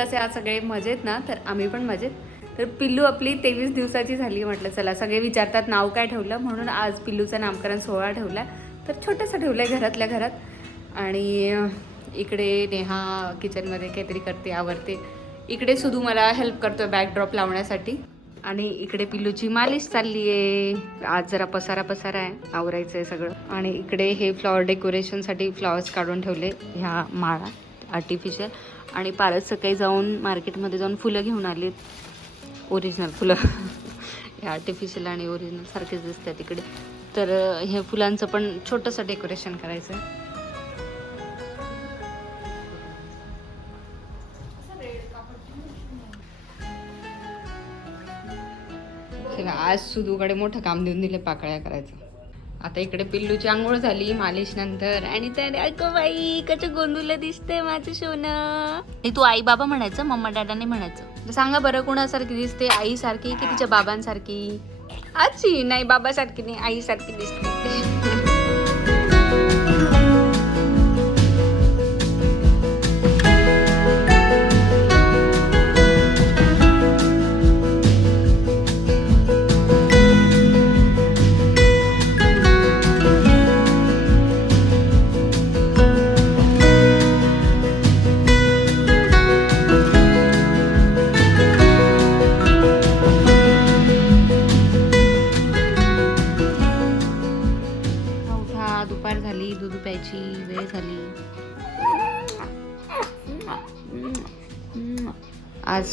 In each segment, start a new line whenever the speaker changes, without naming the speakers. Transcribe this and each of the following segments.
कसे आज सगळे मजेत ना तर आम्ही पण मजेत. तर पिल्लू आपली तेवीस दिवसाची झाली म्हटलं चला सगळे विचारतात नाव काय ठेवलं म्हणून आज पिल्लूचं नामकरण सोहळा ठेवला. तर छोटंसं ठेवलं आहे घरातल्या घरात. आणि इकडे नेहा किचनमध्ये काहीतरी करते आवरते. इकडे सुधू मला हेल्प करतोय बॅकड्रॉप लावण्यासाठी. आणि इकडे पिल्लूची मालिश चालली आहे आज जरा पसारा पसारा आहे आवरायचं आहे सगळं. आणि इकडे हे फ्लॉवर डेकोरेशनसाठी फ्लॉवर्स काढून ठेवले ह्या माळा. आर्टिफिशियल आणि पारच सकाळी जाऊन मार्केटमध्ये जाऊन फुलं घेऊन आलीत. ओरिजिनल फुलं. हे आर्टिफिशियल आणि ओरिजिनल सारखेच दिसतात तिकडे तर हे फुलांचं पण छोटंसं डेकोरेशन करायचं आहे आज सुदूकडे मोठं काम देऊन दिले पाकळ्या करायचं. आता इकडे पिल्लूची आंघोळ झाली मालिश नंतर. आणि तर अगं बाई कचं गोंधुला दिसते माझं सोनं? तू आई बाबा म्हणायचं मम्मा डॅडा नाही म्हणायचं सांगा बरं कुणासारखी दिसते? आई सारखी की तिच्या बाबांसारखी? आजी नाही बाबासारखी नाही आई सारखी दिसते.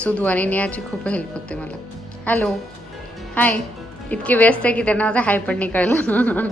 आज सुधू नेहाची खूप हेल्प होते मला. हॅलो हाय इतके व्यस्त आहे की त्यांना माझा हाय पण नाही कळलं.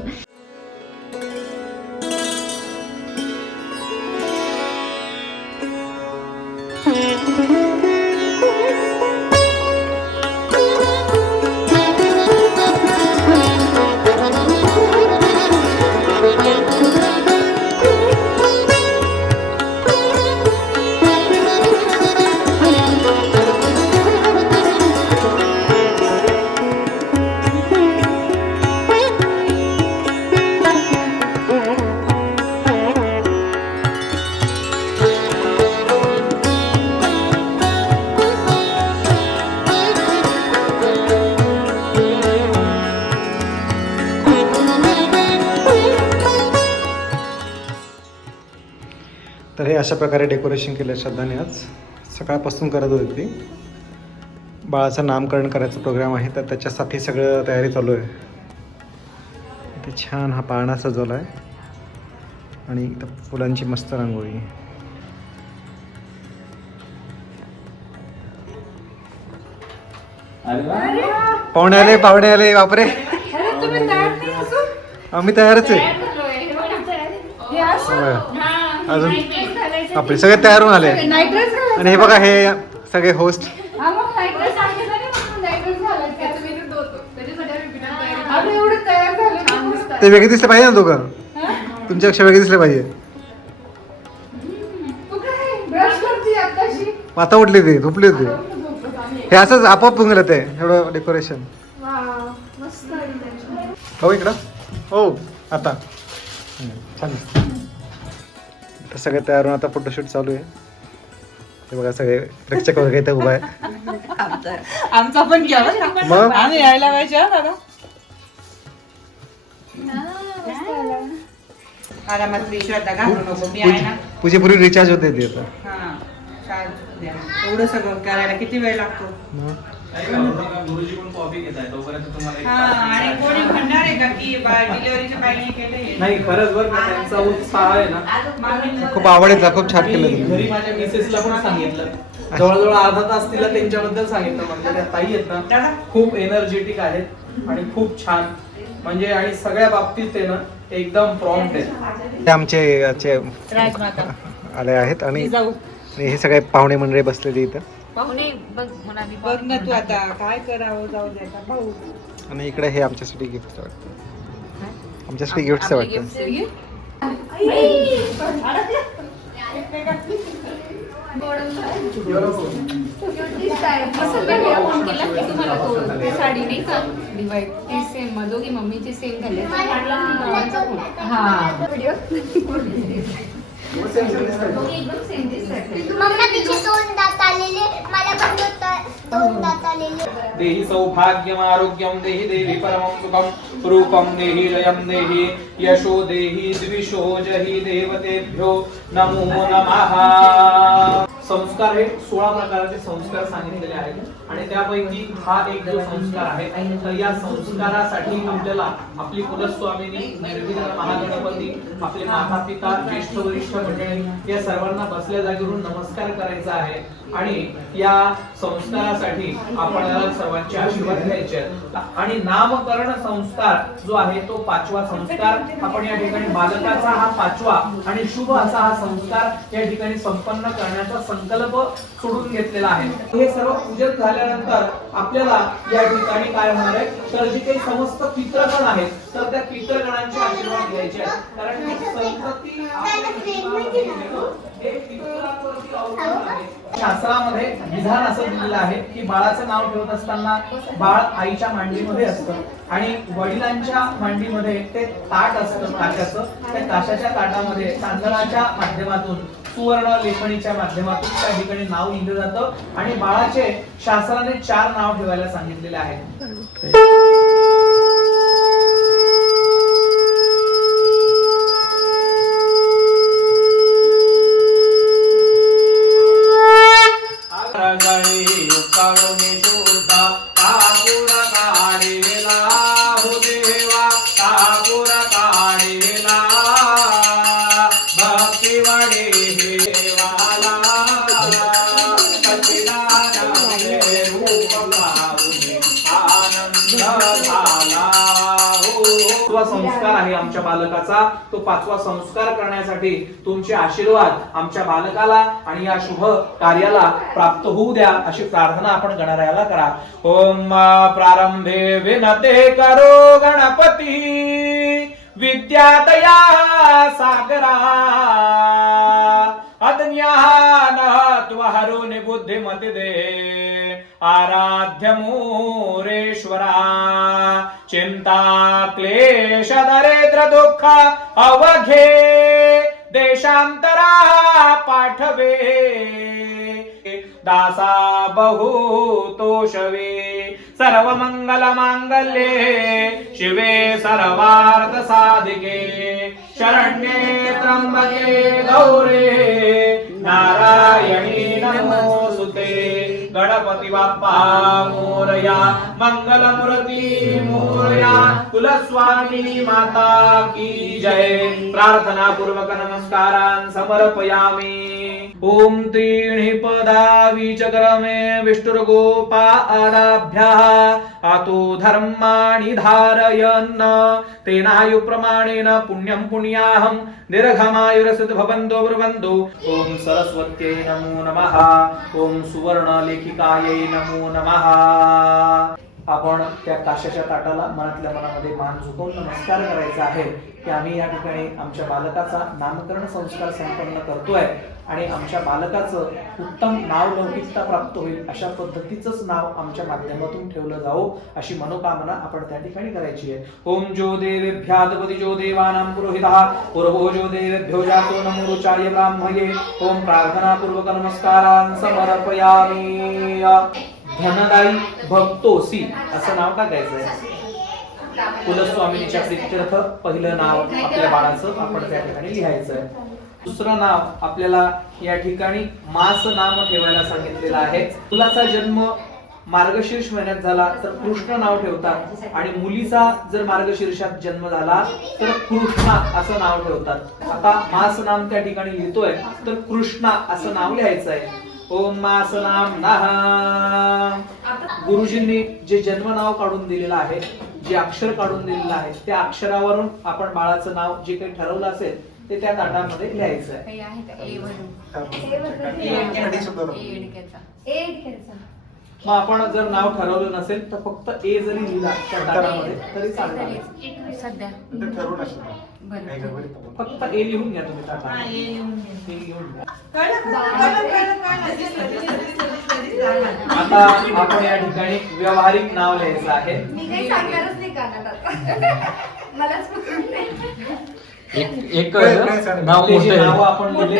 अशा प्रकारे डेकोरेशन केलं श्रद्धाने आज. सकाळपासून करत होती ती. बाळाचं नामकरण करायचा प्रोग्राम आहे तर त्याच्यासाठी सगळं तयारी चालू आहे. इथे छान हा पाळणा सजवला आहे आणि इथं फुलांची मस्त रांगोळी. पाहुणे आले पाहुणे आले बापरे. आम्ही तयारच आहे. अजून? आपले सगळे तयार होऊन आले. आणि हे बघा हे सगळे होस्ट ते वेगळे दिसले पाहिजे ना दोघं? तुमच्यापेक्षा वेगळे दिसले पाहिजे. आता उठले ते झोपले होते. हे असंच आपोआप होऊन गेलं ते एवढं डेकोरेशन हो इकडं. हो आता. हम्म, छान सगळे तयार होऊन आता फोटोशूट चालू आहे. ते बघा सगळे प्रेक्षक वगैरे इथे उभा आहे.
आमचा पण घ्या बरं?
मग?
आम्ही यायला पाहिजे हा दादा. आरामात नको. मी आहे ना.
पूजे- पूजेपूर्वी रिचार्ज होते ते आता.
हा. एवढं सगळं करायला किती वेळ लागतो?
मग?
गुरुजी पण कॉपी घेत आहे तोपर्यंत तुम्हाला एक
हा आणि कोणी म्हणणार आहे का की डिलिव्हरीच्या बाईने केलंय?
नाही खरंच बरं का त्यांचा उत्साह आहे ना.
खूप आवडायचा खूप छान केलं
घरी माझ्या मिसेसला पण सांगितलं. जवळजवळ अर्धा तास तिला त्यांच्याबद्दल सांगितलं. म्हणजे त्या ताई आहेत ना खूप एनर्जेटिक आहेत आणि खूप छान. म्हणजे आणि सगळ्या बाबतीत आहे ना एकदम प्रॉम्प्ट आहे
ते आमचे आले आहेत आणि हे सगळे पाहुणे मंडळी बसलेली इथं.
पाहुणे बघ
ना तू आता काय करावं जाऊ दे आता भाऊ
आणि इकडे हे आमच्यासाठी गिफ्ट वाटतं आमच्यासाठी गिफ्ट वाटतं.
तुम्हाला तो ते साडी नाही का डिवाइड ती सेम दोघी मम्मीची सेम झाली
दात आलेले मला पण दोन- दोन दात आलेले.
देहि सौभाग्यम आरोग्यम देहि देवी परमं सुखम रूपम देहि जयम देहि यशो देहि द्विषो जहि देवतेभ्यो नमो नमः। संस्कार हे सोळा प्रकारचे संस्कार सांगितलेले आहेत. आणि त्यापैकी हा एक जो संस्कार आहे तर या संस्कारासाठी आपल्याला आपली कुलस्वामिनी निर्विघ्न महागणपती आपले माता पिता ज्येष्ठ वरिष्ठ मंडळी या सर्वांना बसल्या जागेवरून नमस्कार करायचा आहे आणि या संस्कारासाठी आपल्याला सर्वांचे आशीर्वाद घ्यायचे आहेत. आणि नामकरण संस्कार जो आहे तो पाचवा संस्कार आपण या ठिकाणी बालकाचा हा पाचवा आणि शुभ असा हा संस्कार या ठिकाणी संपन्न करण्याचा संकल्प सोडून घेतलेला आहे हे सर्व पूजन झाल्यानंतर आपल्याला या ठिकाणी काय होणार आहे? तर जे काही समस्त पितृगण आहेत तर त्या पितृगणांचे आशीर्वाद घ्यायचे आहेत. कारण शास्त्रामध्ये विधान असं दिलेलं आहे की बाळाचं नाव ठेवत असताना बाळ आईच्या मांडीमध्ये असतं आणि वडिलांच्या मांडीमध्ये ते ताट असतं काशाचं त्या काशाच्या ताटामध्ये तांदळाच्या माध्यमातून सुवर्ण लेखणीच्या माध्यमातून त्या ठिकाणी नाव लिहिलं जातं आणि बाळाचे शास्त्राने चार नाव ठेवायला सांगितलेले आहे बालकाचा तो पाचवा संस्कार करण्यासाठी तुमचे आशीर्वाद आमच्या बालकाला आणि या शुभ कार्याला प्राप्त होऊ द्या अशी प्रार्थना आपण गणरायाला करा. ओम प्रारंभे विनते करो गणपती. विद्यातया सागरा. अज्ञान त्वहरुनि बुद्धिमति दे आराध्य मोरेश्वरा चिंता क्लेश दरिद्र दुःख अवघे। देशांतरा पाठवे। दासा बहुतोषवे। सर्व मंगल मांगल्ये शिवे सर्वार्थ साधिके शरण्ये त्र्यंबके गौरे। नारायणी नमोस्तुते। गणपती बाप्पा मोरया मंगलमूर्ती मोरया कुलस्वामिनी माता की जय. प्रार्थनापूर्वक नमस्कारान् समर्पयामि. ॐ त्रीणि पदावी चक्रमे विष्णुर्गोपादाभ्यः आतो धर्माणि धारयन्। तेनायुप्रमाणेन पुण्यं पुण्याहं। दीर्घमायुरसित भवन्तो ब्रुवन्तु ॐ सरस्वत्यै नमो नमः। ॐ सुवर्णलेखिकायै नमो नमः। आपण त्या काशाच्या ताटाला मनातल्या मनामध्ये मान झुकवून नमस्कार करायचा आहे. की आम्ही या ठिकाणी आमच्या बालकाचा नामकरण संस्कार संपन्न करतोय. आणि आमच्या बालकाचं उत्तम नाव लौकिकता प्राप्त होईल अशा पद्धतीचंच नाव आमच्या माध्यमातून ठेवलं जावं अशी मनोकामना आपण त्या ठिकाणी करायची आहे. ओम जो देवेभ्यादपती जो देवानाम पुरोहितः पूर्वो जो देवेभ्यो जातो नमो ब्राह्मये ओम प्रार्थना पूर्वक नमस्कारान् समर्पयामि. धनदायी भक्तोसी असं नाव टाकायचं आहे कुलस्वामिनीच्या प्रित्यर्थ पहिलं नाव आपल्या बाळाचं आपण त्या ठिकाणी लिहायचं आहे दुसरं नाव आपल्याला या ठिकाणी मास नाम ठेवायला सांगितलेलं आहे. मुलाचा जन्म मार्गशीर्ष महिन्यात झाला तर कृष्ण नाव ठेवतात. आणि मुलीचा जर मार्गशीर्षात जन्म झाला तर कृष्णा असं नाव ठेवतात. आता मास नाम त्या ठिकाणी लिहितोय तर कृष्णा असं नाव लिहायचं आहे. ओम मास नाम गुरुजींनी जे जन्म नाव काढून दिलेलं आहे जे अक्षर काढून दिलेलं आहे त्या अक्षरावरून आपण बाळाचं नाव जे काही ठरवलं असेल ते त्या ताटामध्ये लिहायचं आहे. मग आपण जर नाव ठरवलं नसेल तर फक्त ए जरी लिहिला त्या ताटामध्ये तरी
गडबडीत आपण.
फक्त ए लिहून घ्या तुम्ही
हा.
आता आपण या ठिकाणी व्यावहारिक नाव लिहायचं आहे.
नाही नाही. एक? नाव
ते जे
मोठं
नावं
आहे
आपण दिले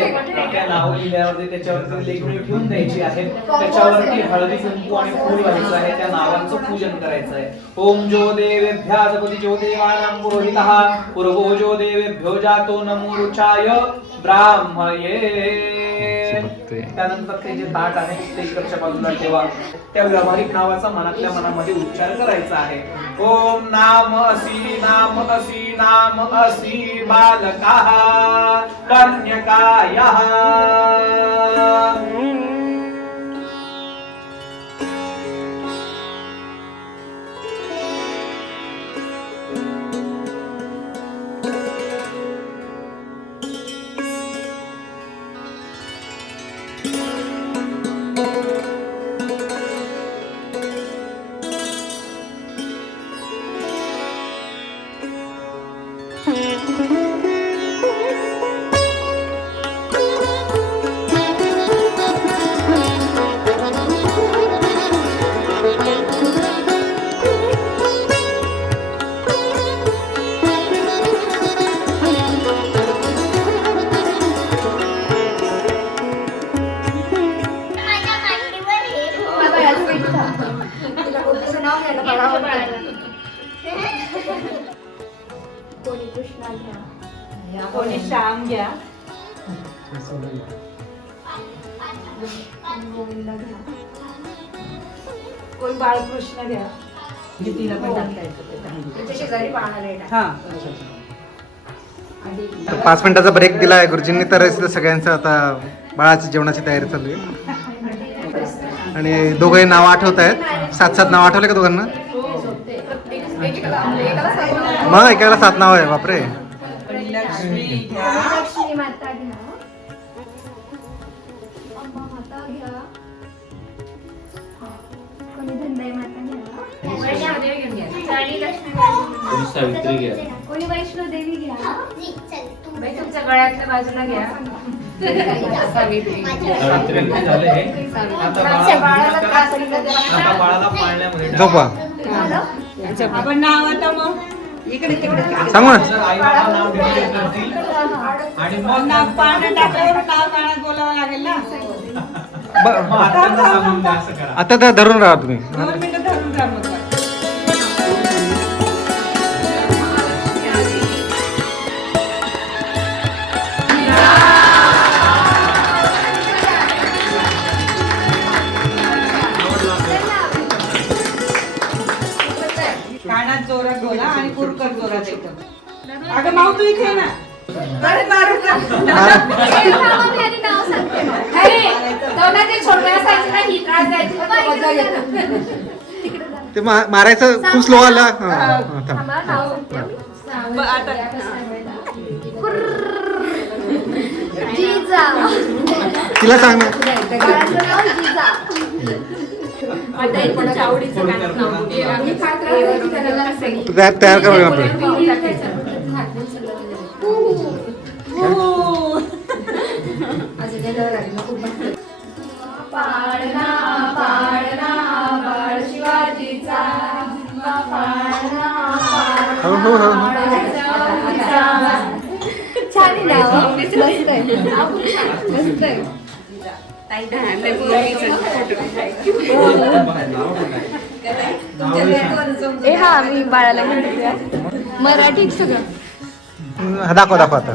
त्या नावं लिहिल्यावरती त्याच्यावरती लेखणी ठेवून द्यायची आहे. त्याच्यावरती हळदी कुंकू आणि फूल व्हायचं आहे. त्या नावांचं पूजन करायचं आहे. ओम जो देवेभ्या जपती जो देवानां पुरोहितः पूर्वो जो देवेभ्यो जातो नमो रुचाय ब्राह्मये. त्यानंतर ते जे ताट आहे ते इकडच्या बाजूला ठेवा. त्या व्यावहारिक नावाचा मनातल्या मनामध्ये उच्चार करायचा आहे. ओम नाम असी नाम असी नाम असी बालका कन्यकाय।
गोविंद घ्या
कोणी बाळकृष्ण घ्या.
तिला पण टाकता येतं त्याच्यामध्ये.
हा.
तर पाच मिनिटाचा ब्रेक दिला आहे गुरुजींनी तर सगळ्यांचं आता बाळाची जेवणाची तयारी चालू आहे. आणि दोघंही नावं आठवत आहेत. सात सात नाव आठवले का दोघांना? मग ऐकायला सात नाव आहे बापरे.
कोणी
सावित्री घ्या.
कोणी वैष्णोदेवी घ्या.
तुमच्या गळ्यातल्या बाजूला घ्या.
सावित्री.
सावित्री. झाले हे?
आता बाळाला आता बाळाला पाळण्यामध्ये टाका.
झोपा.
आपण नाव आता मग
सांगू ना.
जर आई बाबा नाव घेतले करतील आणि मग
नाव पानं टाकल्यावर नाव बोलावं लागेल ना.
ब-
मग आत्यांना सांगून द्या असं करा.
आता तर धरून राहा तुम्ही.
अगं माऊ तू इथे ना.
ते मा- मारायचं खूप स्लो आला. थांब.
थांबा, नाव सांगते. मी.
ब- आता
जिजा.
तिला सांग ना. तयार तयार कर
छान आहे मी बाळाला सगळं
दाखव दाखव आता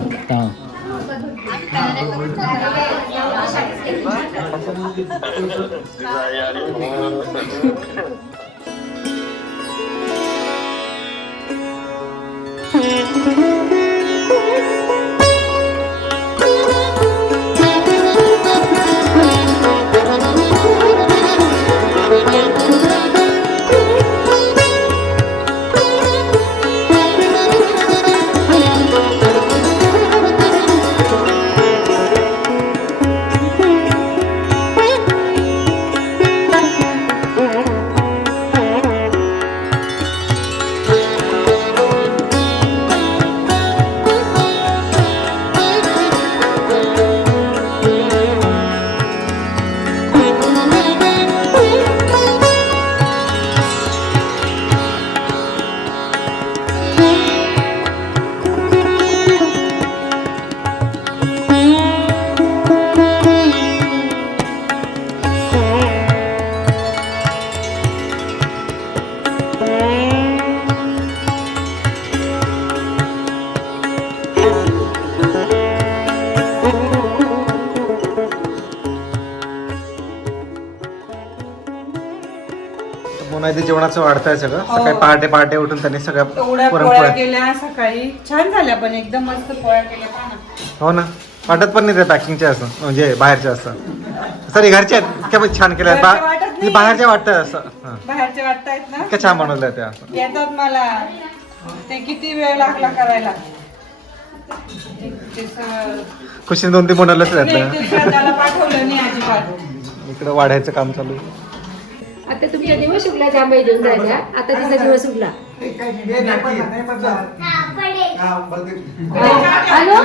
जेवणाचं वाढतंय सगळं.
हो.
सकाळी पहाटे पहाटे उठून त्यांनी सगळ्या
एवढ्या पोळ्या
पुरणपोळ्या
केल्या सकाळी छान झाल्या पण एकदम मस्त पोळ्या केल्या पहा ना.
हो ना. वाटत पण नाही ते पॅकिंगचे असं म्हणजे बाहेरचे असं. सॉरी घरचे आहेत? इतक्या पण छान केल्या.
घरचे वाटत नाही.
बा- बाहेरचे वाटतं असं. हां.
बाहेरचे वाटतायत ना?
इतक्या छान बनवलं त्या. असं
येतात मला. ते किती वेळ लागला करायला? ते स-
खुशीने दोन तीन बनवलंच
एक
त्यातलं
दिवसात त्याला पाठवलं नाही अजिबात.
इकडं वाढायचं काम चालू आहे.
आता तुमच्या दिवस उगला जांभई देऊन राहिल्या आता तिचा दिवस उगला
हा, पडेल.
हॅलो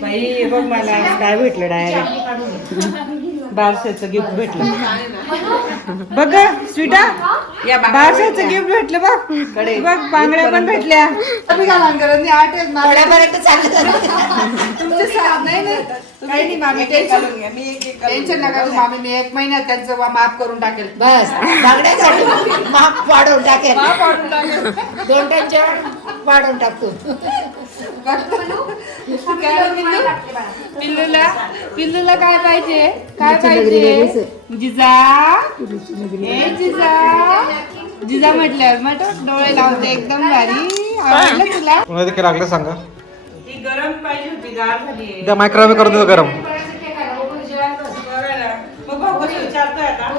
बाई हे बघ मला काय भेटलं डायरेक्ट? बारशाचं गिफ्ट भेटलं. बघ स्वीटा. बारशाचं गिफ्ट भेटलं बघ. बघ बांगड्या पण भेटल्या.
टेन्शन नका मामी. मी एक महिन्यात त्यांचं वा- माफ करून टाकेल.
बस. बागड्यासाठी माप वाढवून टाकेल. दोन टनच्या वाढवून टाकतो.
पिल्लूला पिल्लूला काय पाहिजे? काय पाहिजे? जिजा. ए जिजा. जिजा म्हटल्यावर मग तो डोळे लावते एकदम भारी. आवडलं तुला?
लागलं सांगा.
ती गरम पाहिजे होती गार झाली
त्या मायक्रोवेव्ह करून देतो गरम.
मग भाऊ कसं विचारतोय आता?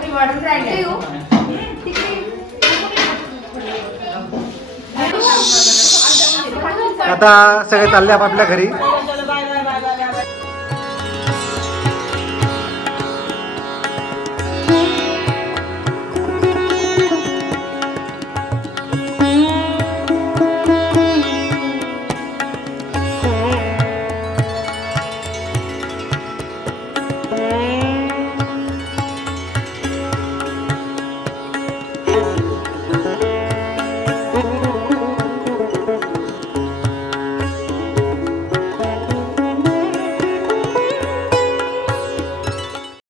आता सगळे चालले आपापल्या घरी.